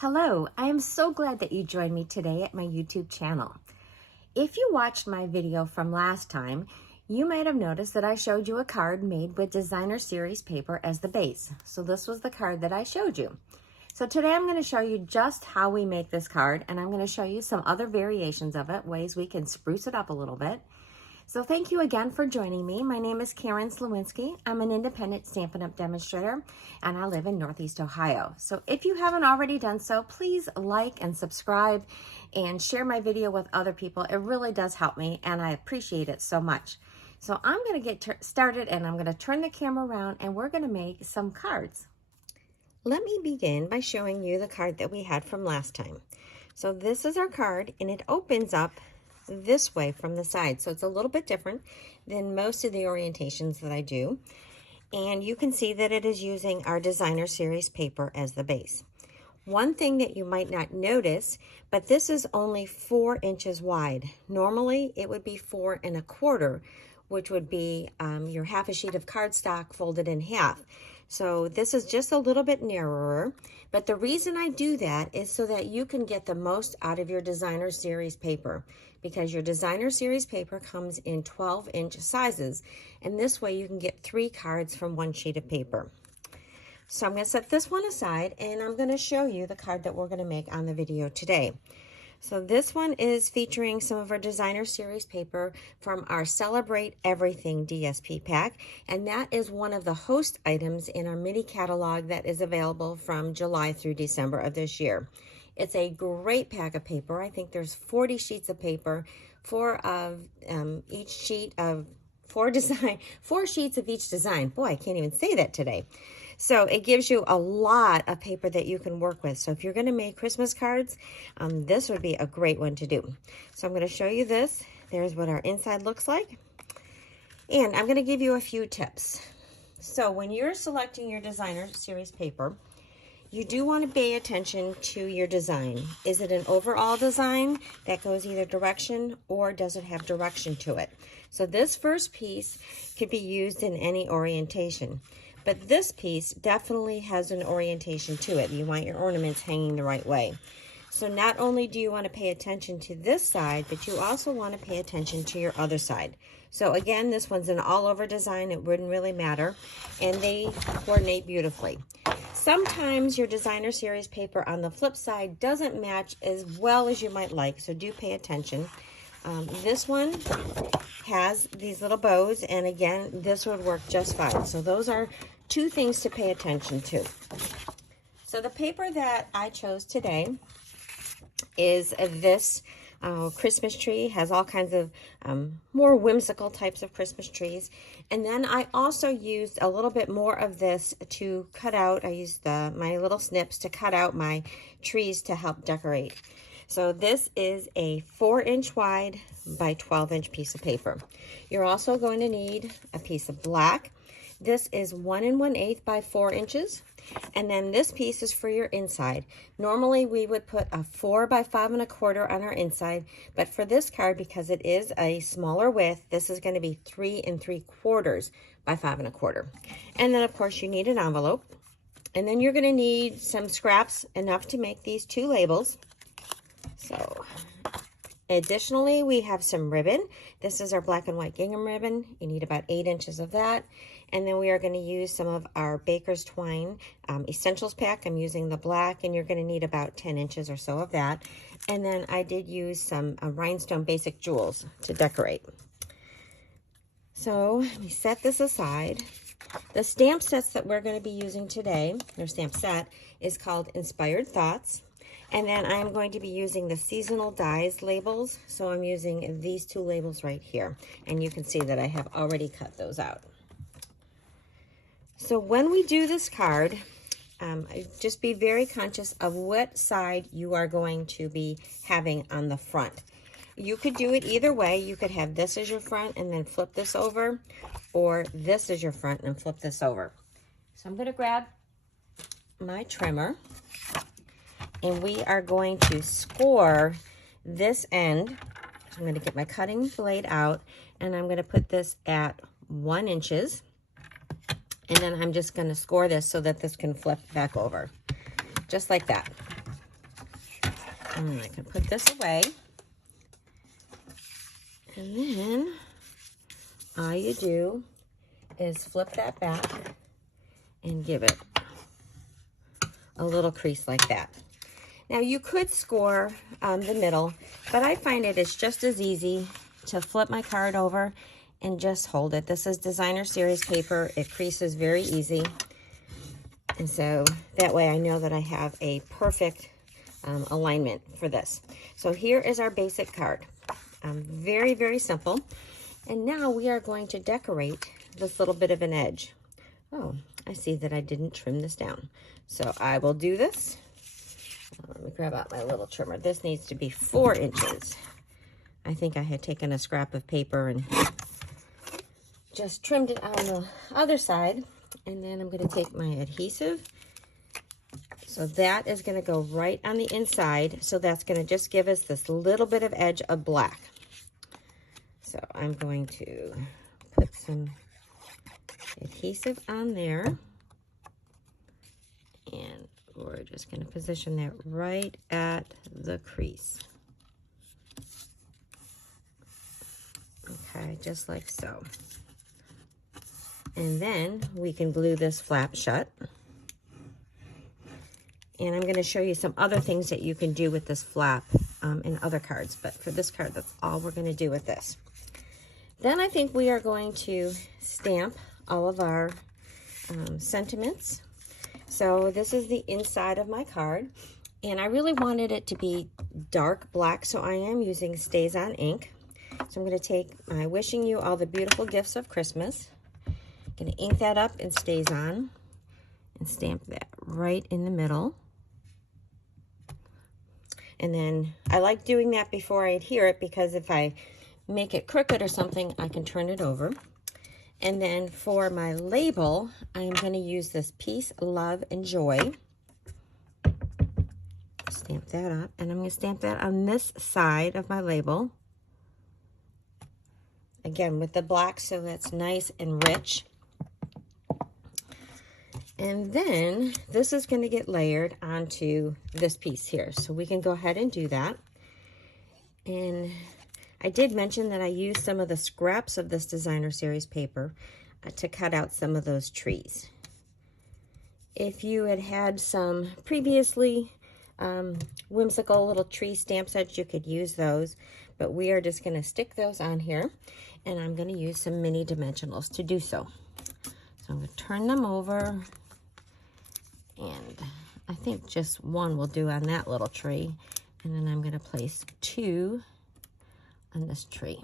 Hello, I am so glad that you joined me today at my YouTube channel. If you watched my video from last time, you might have noticed that I showed you a card made with designer series paper as the base. So this was the card that I showed you. So today I'm going to show you just how we make this card, and I'm going to show you some other variations of it, ways we can spruce it up a little bit. So thank you again for joining me. My name is Karen Slawinski. I'm an independent Stampin' Up! Demonstrator, and I live in Northeast Ohio. So if you haven't already done so, please like and subscribe and share my video with other people. It really does help me, and I appreciate it so much. So I'm going to get started, and I'm going to turn the camera around, and we're going to make some cards. Let me begin by showing you the card that we had from last time. So this is our card, and it opens up this way from the side, so it's a little bit different than most of the orientations that I do, and you can see that it is using our designer series paper as the base. One thing that you might not notice, but this is only 4 inches wide. Normally it would be 4 1/4, which would be your half a sheet of cardstock folded in half. So this is just a little bit narrower, but the reason I do that is so that you can get the most out of your designer series paper, because your designer series paper comes in 12-inch sizes, and this way you can get 3 cards from 1 sheet of paper. So I'm going to set this one aside, and I'm going to show you the card that we're going to make on the video today. So this one is featuring some of our designer series paper from our Celebrate Everything DSP pack, and that is one of the host items in our mini catalog that is available from July through December of this year. It's a great pack of paper. I think there's 40 sheets of paper, 4 sheets of each design. Boy, I can't even say that today. So it gives you a lot of paper that you can work with. So if you're going to make Christmas cards, this would be a great one to do. So I'm going to show you this. There's what our inside looks like. And I'm going to give you a few tips. So when you're selecting your designer series paper, you do want to pay attention to your design. Is it an overall design that goes either direction, or does it have direction to it? So this first piece could be used in any orientation, but this piece definitely has an orientation to it. You want your ornaments hanging the right way. So not only do you want to pay attention to this side, but you also want to pay attention to your other side. So again, this one's an all-over design. It wouldn't really matter, and they coordinate beautifully. Sometimes your designer series paper on the flip side doesn't match as well as you might like, so do pay attention. This one has these little bows, and again, this would work just fine. So those are 2 things to pay attention to. So the paper that I chose today is this Christmas tree. Has all kinds of more whimsical types of Christmas trees. And then I also used a little bit more of this to cut out. I used my little snips to cut out my trees to help decorate. So this is a 4-inch wide by 12-inch piece of paper. You're also going to need a piece of black. This is 1 1/8 by 4 inches. And then this piece is for your inside. Normally we would put a 4 by 5 1/4 on our inside, but for this card, because it is a smaller width, this is going to be 3 3/4 by 5 1/4. And then of course you need an envelope. And then you're going to need some scraps, enough to make these 2 labels. So additionally, we have some ribbon. This is our black and white gingham ribbon. You need about 8 inches of that. And then we are going to use some of our Baker's Twine Essentials pack. I'm using the black, and you're going to need about 10 inches or so of that. And then I did use some rhinestone basic jewels to decorate. So let me set this aside. The stamp sets that we're going to be using today, or stamp set, is called Inspired Thoughts. And then I'm going to be using the seasonal dies labels. So I'm using these 2 labels right here. And you can see that I have already cut those out. So when we do this card, just be very conscious of what side you are going to be having on the front. You could do it either way. You could have this as your front and then flip this over, or this as your front and flip this over. So I'm going to grab my trimmer, and we are going to score this end. So I'm going to get my cutting blade out, and I'm going to put this at 1 inches. And then I'm just going to score this so that this can flip back over, just like that. And then I can put this away. And then all you do is flip that back and give it a little crease like that. Now you could score the middle, but I find it is just as easy to flip my card over and just hold it. This is designer series paper. It creases very easy. And so that way I know that I have a perfect alignment for this. So here is our basic card. Very, very simple. And now we are going to decorate this little bit of an edge. Oh, I see that I didn't trim this down. So I will do this. Let me grab out my little trimmer. This needs to be 4 inches. I think I had taken a scrap of paper and just trimmed it on the other side. And then I'm going to take my adhesive. So that is going to go right on the inside. So that's going to just give us this little bit of edge of black. So I'm going to put some adhesive on there. And we're just going to position that right at the crease. Okay, just like so. And then we can glue this flap shut. And I'm going to show you some other things that you can do with this flap in other cards. But for this card, that's all we're going to do with this. Then I think we are going to stamp all of our sentiments. So this is the inside of my card. And I really wanted it to be dark black, so I am using Stays On ink. So I'm going to take my Wishing You All the Beautiful Gifts of Christmas. I'm going to ink that up in Stays On and stamp that right in the middle. And then I like doing that before I adhere it, because if I make it crooked or something, I can turn it over. And then for my label, I'm going to use this Peace, Love, and Joy. Stamp that up. And I'm going to stamp that on this side of my label. Again, with the black, so that's nice and rich. And then this is going to get layered onto this piece here. So we can go ahead and do that. And I did mention that I used some of the scraps of this designer series paper to cut out some of those trees. If you had had some previously whimsical little tree stamp sets, you could use those. But we are just going to stick those on here. And I'm going to use some mini dimensionals to do so. So I'm going to turn them over. And I think just one will do on that little tree. And then I'm going to place 2 on this tree.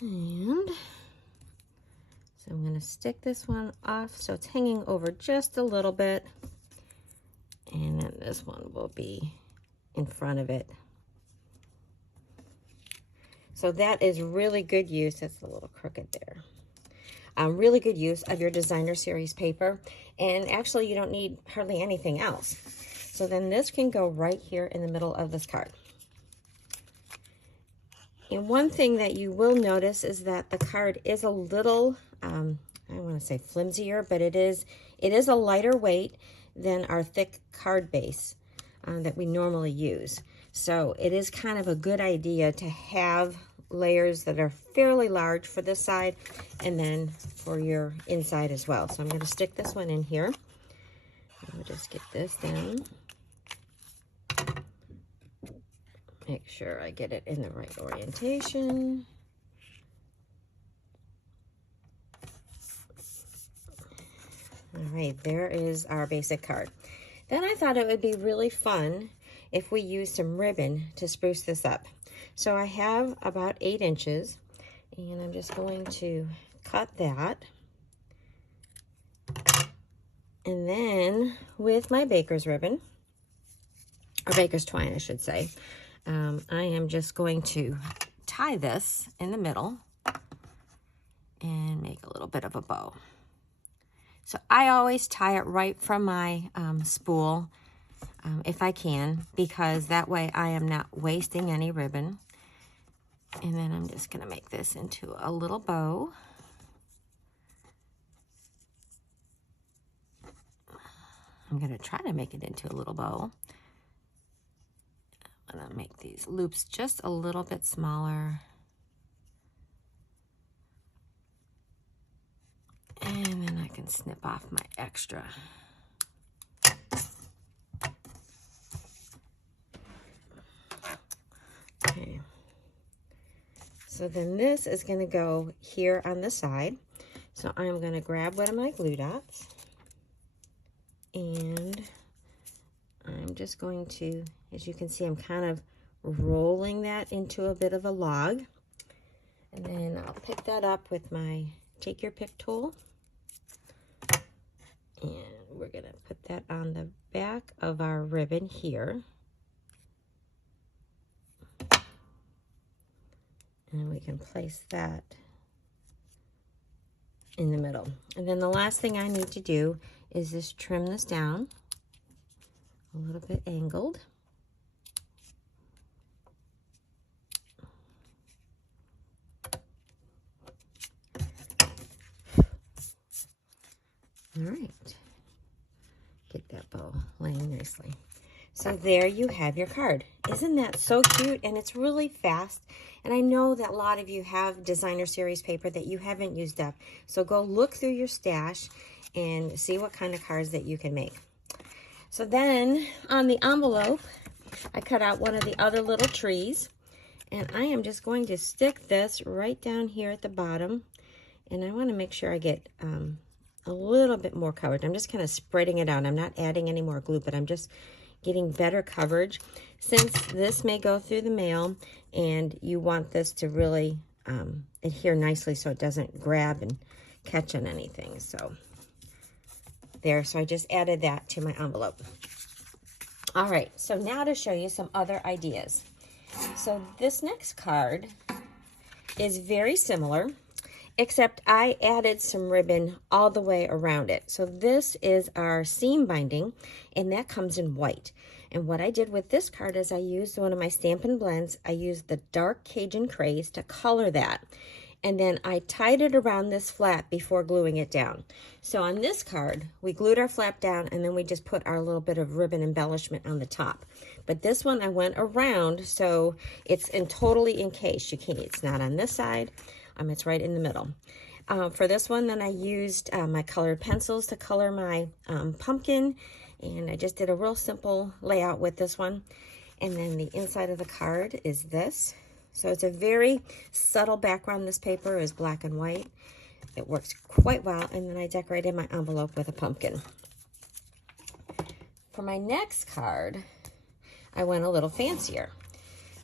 And so I'm going to stick this one off so it's hanging over just a little bit. And then this one will be in front of it. So that is really good use. That's a little crooked there. Really good use of your designer series paper. And actually, you don't need hardly anything else. So then this can go right here in the middle of this card. And one thing that you will notice is that the card is a little, I don't want to say flimsier, but it is a lighter weight than our thick card base that we normally use. So it is kind of a good idea to have layers that are fairly large for this side and then for your inside as well. So I'm going to stick this one in here. I'll just get this down. Make sure I get it in the right orientation. All right, there is our basic card. Then I thought it would be really fun if we use some ribbon to spruce this up. So I have about 8 inches, and I'm just going to cut that. And then with my baker's ribbon, or baker's twine, I should say, I am just going to tie this in the middle and make a little bit of a bow. So I always tie it right from my spool if I can, because that way I am not wasting any ribbon. And then I'm just going to make this into a little bow. I'm going to try to make it into a little bow. I'm going to make these loops just a little bit smaller. And then I can snip off my extra. Okay. So then this is going to go here on the side. So I'm going to grab one of my glue dots. And I'm just going to, as you can see, I'm kind of rolling that into a bit of a log. And then I'll pick that up with my take your pick tool. And we're going to put that on the back of our ribbon here. And we can place that in the middle. And then the last thing I need to do is just trim this down a little bit angled. All right, get that bow laying nicely. So there you have your card. Isn't that so cute? And it's really fast. And I know that a lot of you have designer series paper that you haven't used up. So go look through your stash and see what kind of cards that you can make. So then on the envelope, I cut out one of the other little trees. And I am just going to stick this right down here at the bottom. And I want to make sure I get a little bit more coverage. I'm just kind of spreading it out. I'm not adding any more glue, but I'm just getting better coverage. Since this may go through the mail and you want this to really adhere nicely so it doesn't grab and catch on anything. So there, so I just added that to my envelope. All right, so now to show you some other ideas. So this next card is very similar, except I added some ribbon all the way around it. So this is our seam binding, and that comes in white. And what I did with this card is I used one of my Stampin' Blends. I used the dark Cajun Craze to color that. And then I tied it around this flap before gluing it down. So on this card, we glued our flap down, and then we just put our little bit of ribbon embellishment on the top. But this one I went around, so it's totally encased. You can't, it's not on this side. It's right in the middle. For this one, then I used my colored pencils to color my pumpkin, and I just did a real simple layout with this one. And then the inside of the card is this. So it's a very subtle background. This paper is black and white. It works quite well. And then I decorated my envelope with a pumpkin. For my next card, I went a little fancier.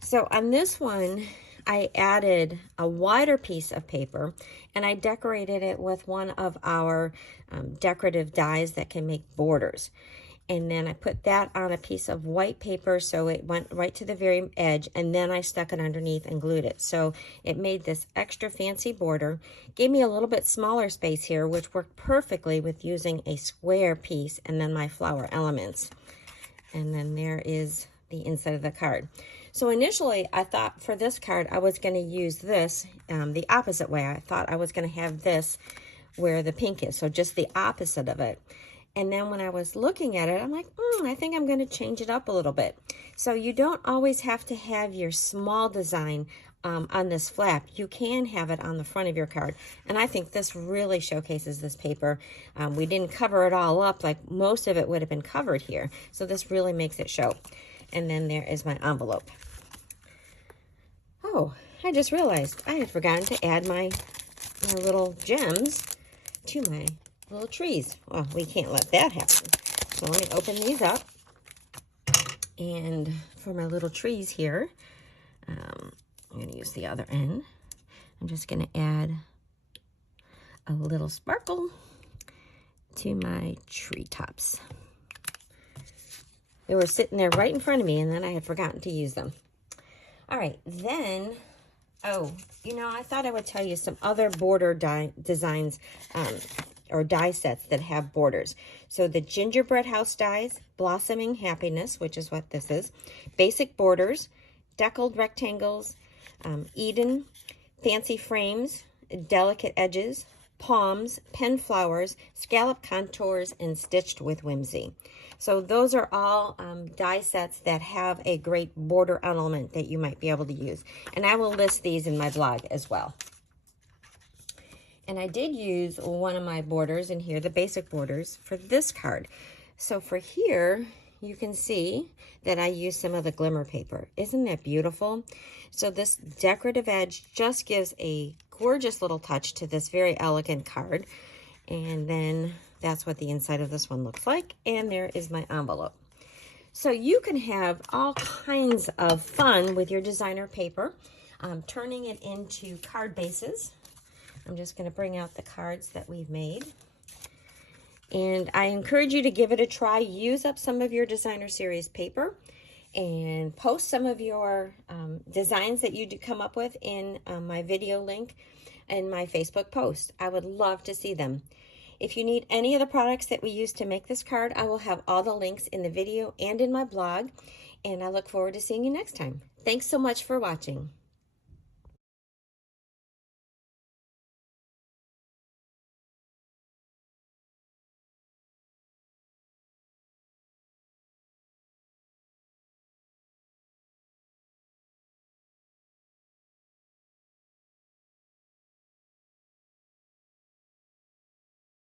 So on this one, I added a wider piece of paper and I decorated it with one of our decorative dies that can make borders. And then I put that on a piece of white paper so it went right to the very edge, and then I stuck it underneath and glued it. So it made this extra fancy border. Gave me a little bit smaller space here, which worked perfectly with using a square piece and then my flower elements. And then there is the inside of the card. So initially, I thought for this card, I was going to use this the opposite way. I thought I was going to have this where the pink is, so just the opposite of it. And then when I was looking at it, I'm like, I think I'm going to change it up a little bit. So you don't always have to have your small design on this flap. You can have it on the front of your card. And I think this really showcases this paper. We didn't cover it all up, like most of it would have been covered here. So this really makes it show. And then there is my envelope. Oh, I just realized I had forgotten to add my little gems to my little trees. Well, we can't let that happen. So let me open these up. And for my little trees here, I'm going to use the other end. I'm just going to add a little sparkle to my tree tops. They were sitting there right in front of me, and then I had forgotten to use them. All right, then, oh, you know, I thought I would tell you some other border designs or die sets that have borders. So the gingerbread house dies, blossoming happiness, which is what this is, basic borders, deckled rectangles, Eden, fancy frames, delicate edges, palms, pen flowers, scallop contours, and stitched with whimsy. So those are all die sets that have a great border element that you might be able to use. And I will list these in my blog as well. And I did use one of my borders in here, the basic borders, for this card. So for here, you can see that I used some of the glimmer paper. Isn't that beautiful? So this decorative edge just gives a gorgeous little touch to this very elegant card. And then that's what the inside of this one looks like. And there is my envelope. So you can have all kinds of fun with your designer paper, turning it into card bases. I'm just going to bring out the cards that we've made. And I encourage you to give it a try. Use up some of your designer series paper and post some of your designs that you do come up with in my video link in my Facebook post. I would love to see them. If you need any of the products that we use to make this card, I will have all the links in the video and in my blog. And I look forward to seeing you next time. Thanks so much for watching.